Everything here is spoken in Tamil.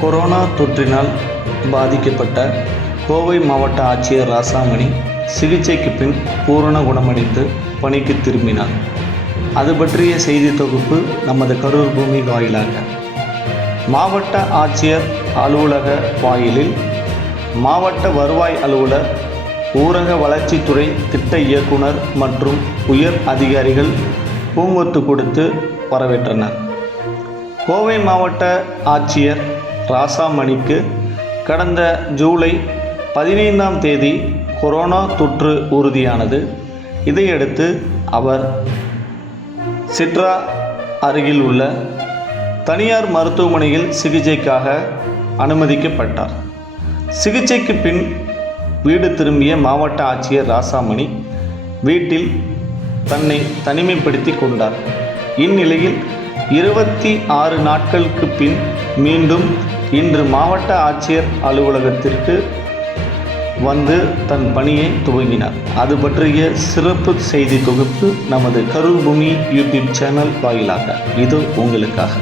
கொரோனா தொற்றினால் பாதிக்கப்பட்ட கோவை மாவட்ட ஆட்சியர் ராசாமணி சிகிச்சைக்கு பின் பூரண குணமடைந்து பணிக்கு திரும்பினார். அது பற்றிய செய்தி தொகுப்பு நமது கரூர் பூமி வாயிலாக. மாவட்ட ஆட்சியர் அலுவலக வாயிலில் மாவட்ட வருவாய் அலுவலர், ஊரக வளர்ச்சித்துறை திட்ட இயக்குனர் மற்றும் உயர் அதிகாரிகள் பூங்கொத்து கொடுத்து வரவேற்றனர். கோவை மாவட்ட ஆட்சியர் ராசாமணிக்கு கடந்த ஜூலை 15ஆம் தேதி கொரோனா தொற்று உறுதியானது. இதையடுத்து அவர் சிட்ரா அருகில் உள்ள தனியார் மருத்துவமனையில் சிகிச்சைக்காக அனுமதிக்கப்பட்டார். சிகிச்சைக்கு பின் வீடு திரும்பிய மாவட்ட ஆட்சியர் ராசாமணி வீட்டில் தன்னை தனிமைப்படுத்தி கொண்டார். இந்நிலையில் 26 நாட்களுக்கு பின் மீண்டும் இன்று மாவட்ட ஆட்சியர் அலுவலகத்திற்கு வந்து தன் பணியை துவங்கினார். அது பற்றிய சிறப்பு செய்தி தொகுப்பு நமது கரூர் பூமி யூடியூப் சேனல் வாயிலாக இது உங்களுக்காக.